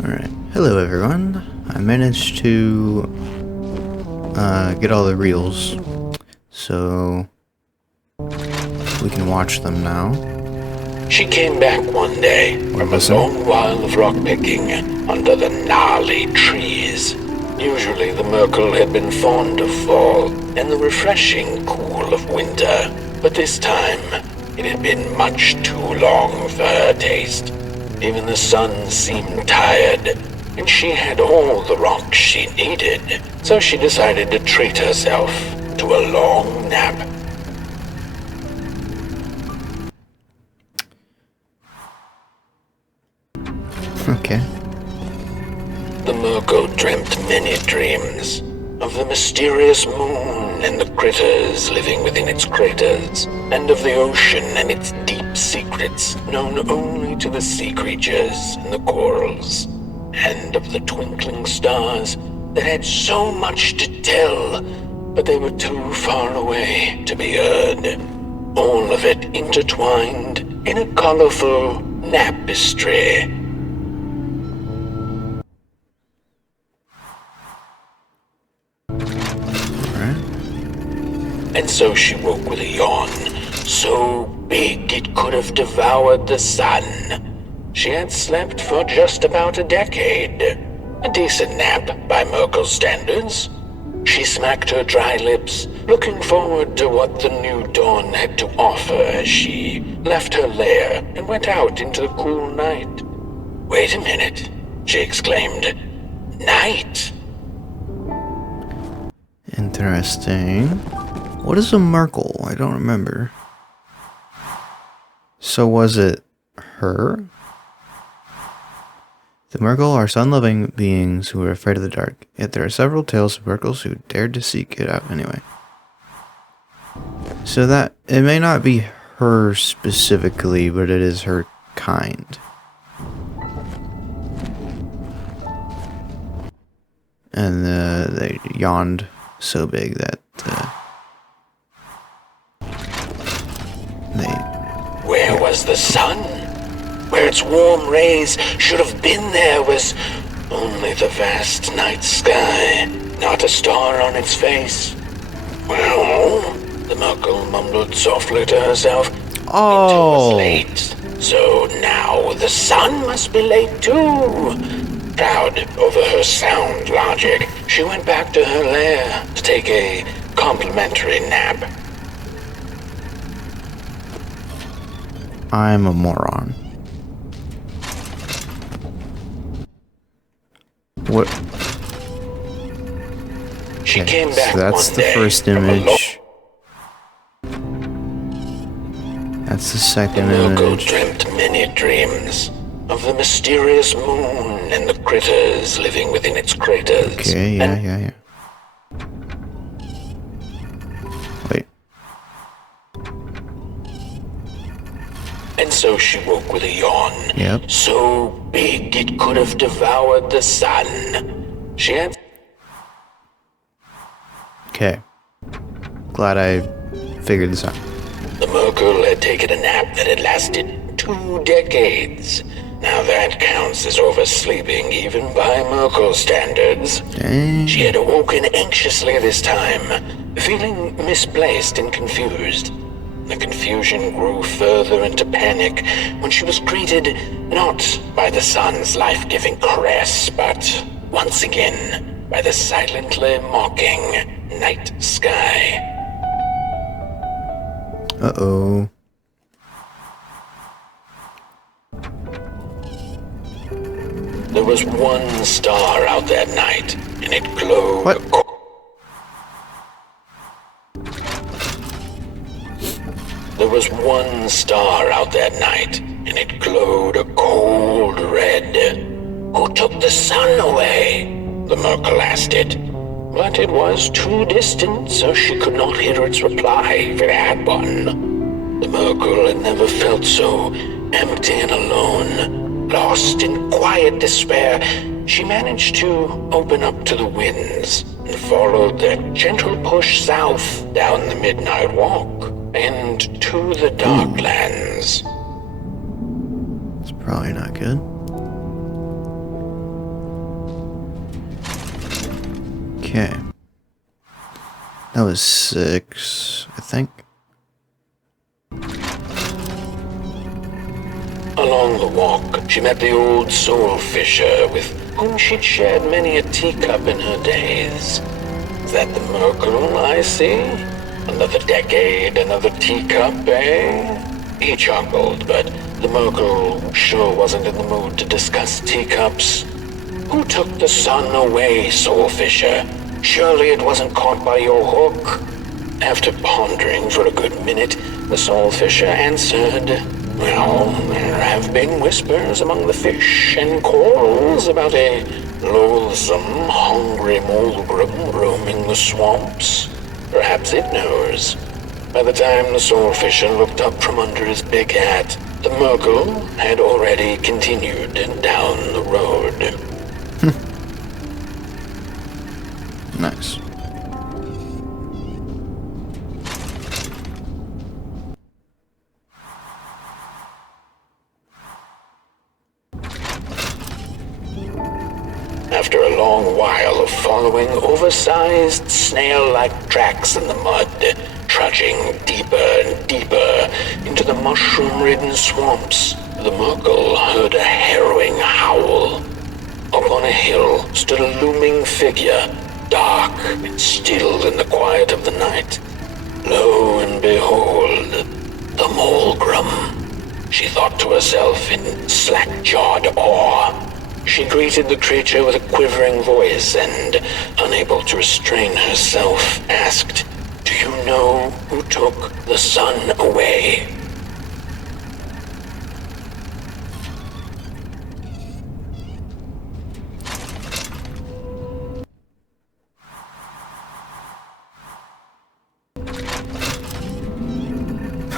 Alright, hello everyone. I managed to get all the reels, so we can watch them now. She came back one day from a long while of rock picking under the gnarly trees. Usually the Murkle had been fond of fall and the refreshing cool of winter, but this time it had been much too long for her taste. Even the sun seemed tired, and she had all the rocks she needed, so she decided to treat herself to a long nap. Okay. The Murkle dreamt many dreams of the mysterious moon and the critters living within its craters, and of the ocean and its deep secrets known only to the sea creatures and the corals, and of the twinkling stars that had so much to tell, but they were too far away to be heard. All of it intertwined in a colorful tapestry. And so she woke with a yawn, so big it could have devoured the sun. She had slept for just about a decade. A decent nap by Murkle standards. She smacked her dry lips, looking forward to what the new dawn had to offer as she left her lair and went out into the cool night. "Wait a minute," she exclaimed. "Night?" Interesting. What is a Murkle? I don't remember. So was it her? The Murkle are sun-loving beings who are afraid of the dark, yet there are several tales of Murkles who dared to seek it out anyway. So that, it may not be her specifically, but it is her kind. And they yawned so big that Where was the sun? Where its warm rays should have been there was only the vast night sky, not a star on its face. Well, the Murkle mumbled softly to herself. Oh! Winter was late, so now the sun must be late too. Proud over her sound logic, she went back to her lair to take a complimentary nap. I'm a moron. What? She came back so that's one the day first from image. That's the second Murkle image. dreamt many dreams of the mysterious moon and the critters living within its craters. Okay, yeah. Wait. And so she woke with a yawn. Yep. So big it could have devoured the sun. She had... Okay. Glad I figured this out. The Murkle had taken a nap that had lasted 2 decades. Now that counts as oversleeping even by Murkle standards. Dang. She had awoken anxiously this time, feeling misplaced and confused. The confusion grew further into panic when she was greeted not by the sun's life-giving caress, but once again by the silently mocking night sky. Uh-oh. There was one star out that night, and it glowed. What? There was one star out that night, and it glowed a cold red. Who took the sun away? The Murkle asked it. But it was too distant, so she could not hear its reply if it had one. The Murkle had never felt so empty and alone. Lost in quiet despair, she managed to open up to the winds and followed their gentle push south down the midnight walk and to the Darklands. It's probably not good. Okay. That was 6, I think. Along the walk, she met the old soul fisher with whom she'd shared many a teacup in her days. Is that the Murkle I see? Another decade, another teacup, eh? He chuckled, but the Murkle sure wasn't in the mood to discuss teacups. Who took the sun away, soul fisher? Surely it wasn't caught by your hook. After pondering for a good minute, the soul fisher answered, well, there have been whispers among the fish and corals about a loathsome, hungry Mulgrim roaming the swamps. Perhaps it knows. By the time the soul fisher looked up from under his big hat, the Murkle had already continued down the road. Nice. After a long while of following oversized snail-like tracks in the mud, trudging deeper and deeper into the mushroom-ridden swamps, the Murkle heard a harrowing howl. Up on a hill stood a looming figure, dark and still in the quiet of the night. Lo and behold, the Mulgrim, she thought to herself in slack-jawed awe. She greeted the creature with a quivering voice and, unable to restrain herself, asked, "Do you know who took the sun away?"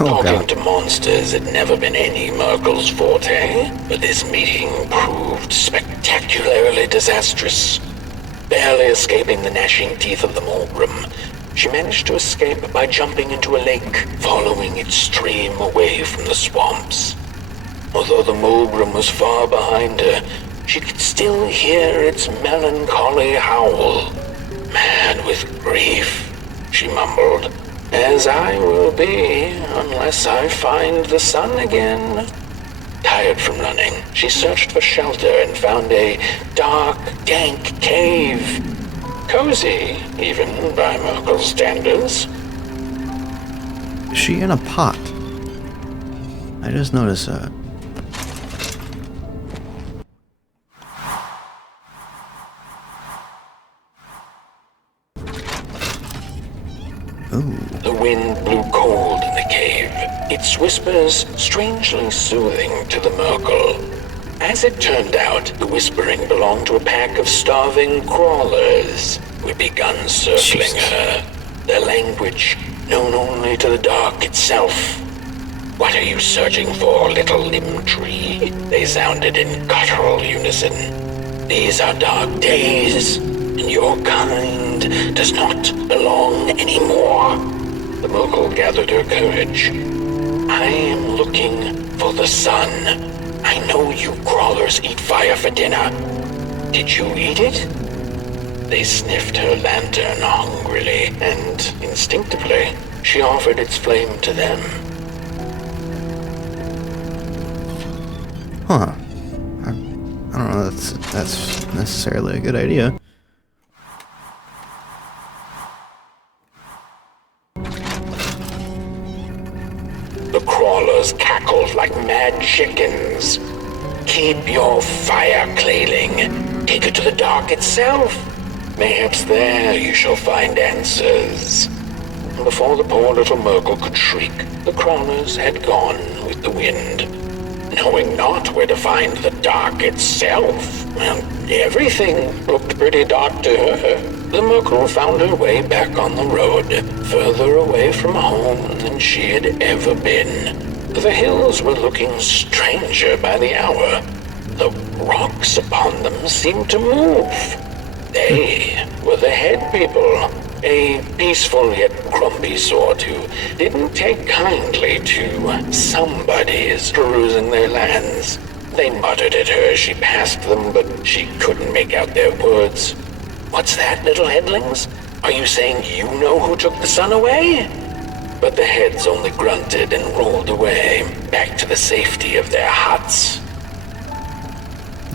Oh, Talking God. to monsters had never been any Murkle's forte, but this meeting proved spectacularly disastrous. Barely escaping the gnashing teeth of the Mulgrim, she managed to escape by jumping into a lake, following its stream away from the swamps. Although the Mulgrim was far behind her, she could still hear its melancholy howl. Mad with grief, she mumbled, "As I will be, unless I find the sun again." Tired from running, she searched for shelter and found a dark, dank cave. Cozy, even by Murkle standards. Is she in a pot? I just noticed that. Ooh. The wind blew cold in the cave, its whispers strangely soothing to the Murkle. As it turned out, the whispering belonged to a pack of starving crawlers who had begun circling her, their language known only to the dark itself. "What are you searching for, little limb tree?" they sounded in guttural unison. "These are dark days, and your kind does not belong anymore." The Murkle gathered her courage. "I am looking for the sun. I know you crawlers eat fire for dinner. Did you eat it?" They sniffed her lantern hungrily, and instinctively, she offered its flame to them. Huh. I don't know that's necessarily a good idea. The crawlers cackled like mad chickens. "Keep your fire clailing. Take it to the dark itself. Perhaps there you shall find answers." Before the poor little Murkle could shriek, the crawlers had gone with the wind. Knowing not where to find the dark itself, well, everything looked pretty dark to her. The Murkle found her way back on the road, further away from home than she had ever been. The hills were looking stranger by the hour. The rocks upon them seemed to move. They were the head people, a peaceful yet grumpy sort who didn't take kindly to somebody's perusing their lands. They muttered at her as she passed them, but she couldn't make out their words. What's that, little headlings? Are you saying you know who took the sun away? But the heads only grunted and rolled away, back to the safety of their huts.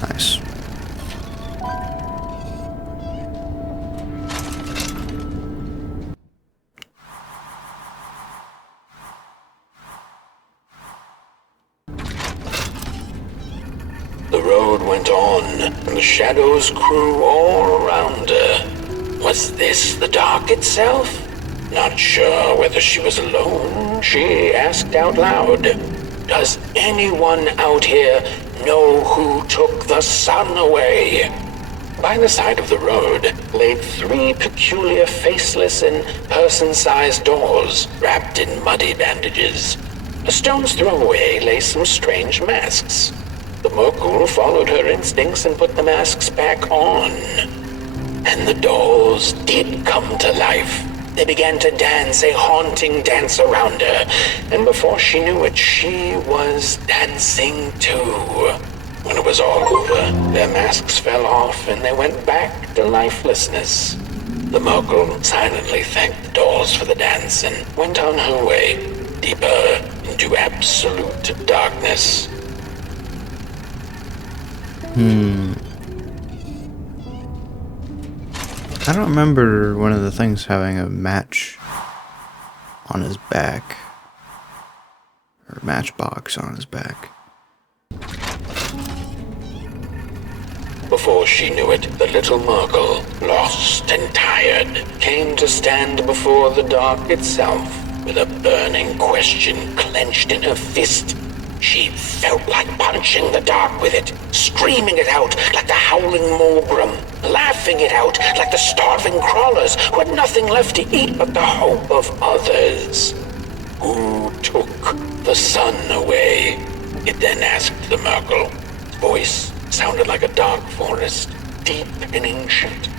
Nice. The road went on, and the shadows grew all around her. Was this the dark itself? Not sure whether she was alone, she asked out loud, "Does anyone out here know who took the sun away?" By the side of the road lay 3 peculiar faceless and person-sized doors wrapped in muddy bandages. A stone's throw away lay some strange masks. The Murkle followed her instincts and put the masks back on. And the dolls did come to life. They began to dance a haunting dance around her, and before she knew it, she was dancing too. When it was all over, their masks fell off and they went back to lifelessness. The Murkle silently thanked the dolls for the dance and went on her way, deeper into absolute darkness. I don't remember one of the things having a match on his back. Or a matchbox on his back. Before she knew it, the little Murkle, lost and tired, came to stand before the dark itself with a burning question clenched in her fist. She felt like punching the dark with it, screaming it out like the howling Morgrim, laughing it out like the starving crawlers who had nothing left to eat but the hope of others. Who took the sun away? It then asked the Murkle. Its voice sounded like a dark forest, deep and ancient.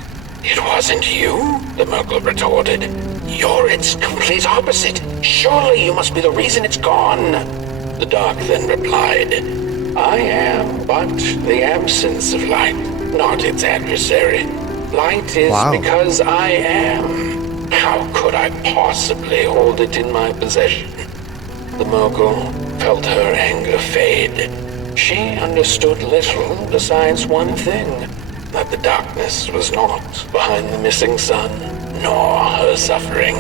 It wasn't you, the Murkle retorted. You're its complete opposite. Surely you must be the reason it's gone. The dark then replied, I am but the absence of light, not its adversary. Light is because I am. How could I possibly hold it in my possession? The Murkle felt her anger fade. She understood little besides one thing, that the darkness was not behind the missing sun, nor her suffering.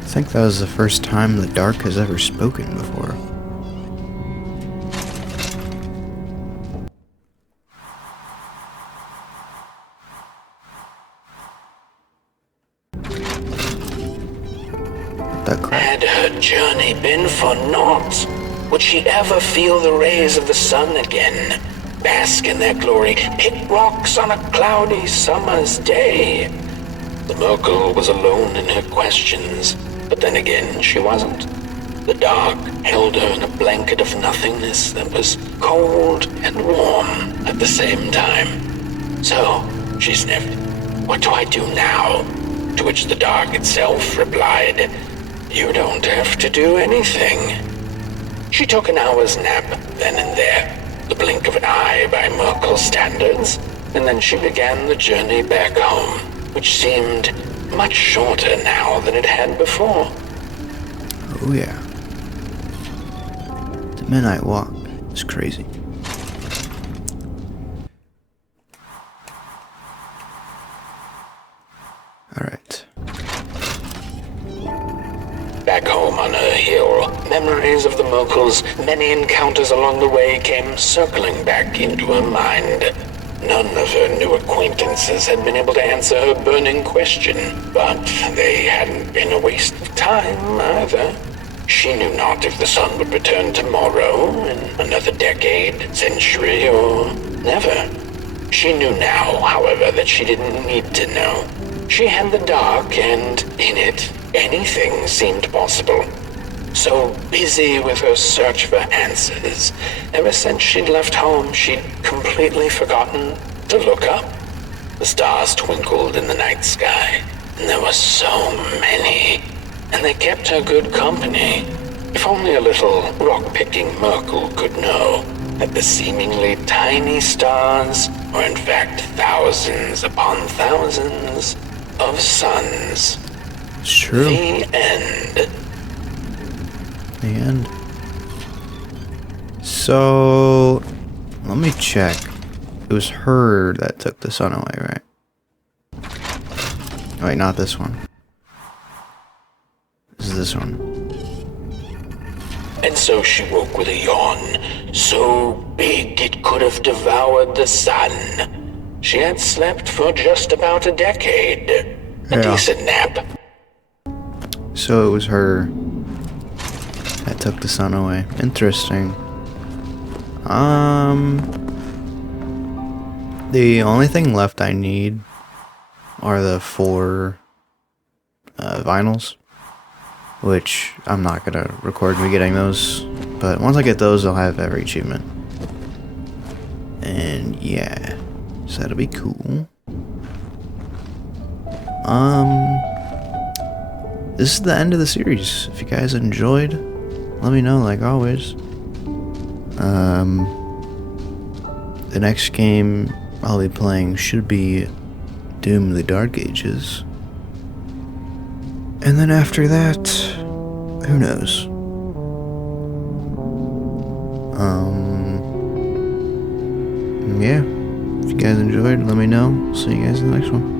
I think that was the first time the dark has ever spoken before. Had her journey been for naught? Would she ever feel the rays of the sun again? Bask in their glory, pick rocks on a cloudy summer's day? The Murkle was alone in her questions, but then again she wasn't. The dark held her in a blanket of nothingness that was cold and warm at the same time. So, she sniffed, what do I do now? To which the dark itself replied, you don't have to do anything. She took an hour's nap then and there, the blink of an eye by Murkle standards, and then she began the journey back home, which seemed much shorter now than it had before. Oh yeah. The midnight walk is crazy. Alright. Back home on her hill, memories of the Murkle's many encounters along the way came circling back into her mind. None of her new acquaintances had been able to answer her burning question, but they hadn't been a waste of time either. She knew not if the sun would return tomorrow, in another decade, century, or never. She knew now, however, that she didn't need to know. She had the dark, and in it, anything seemed possible. So busy with her search for answers, ever since she'd left home, she'd completely forgotten to look up. The stars twinkled in the night sky, and there were so many, and they kept her good company. If only a little rock-picking Murkle could know that the seemingly tiny stars or in fact thousands upon thousands of suns. It's true. The end. The end. So, let me check. It was her that took the sun away, right? Wait, not this one. This is this one. And so she woke with a yawn, so big it could have devoured the sun. She had slept for just about a decade. A decent nap. So it was her that took the sun away. Interesting. The only thing left I need are the 4 vinyls, which I'm not gonna record me getting those, but once I get those I'll have every achievement. And yeah, so that'll be cool. This is the end of the series. If you guys enjoyed, let me know like always. The next game I'll be playing should be Doom the Dark Ages. And then after that, who knows? Yeah. If you guys enjoyed, let me know. See you guys in the next one.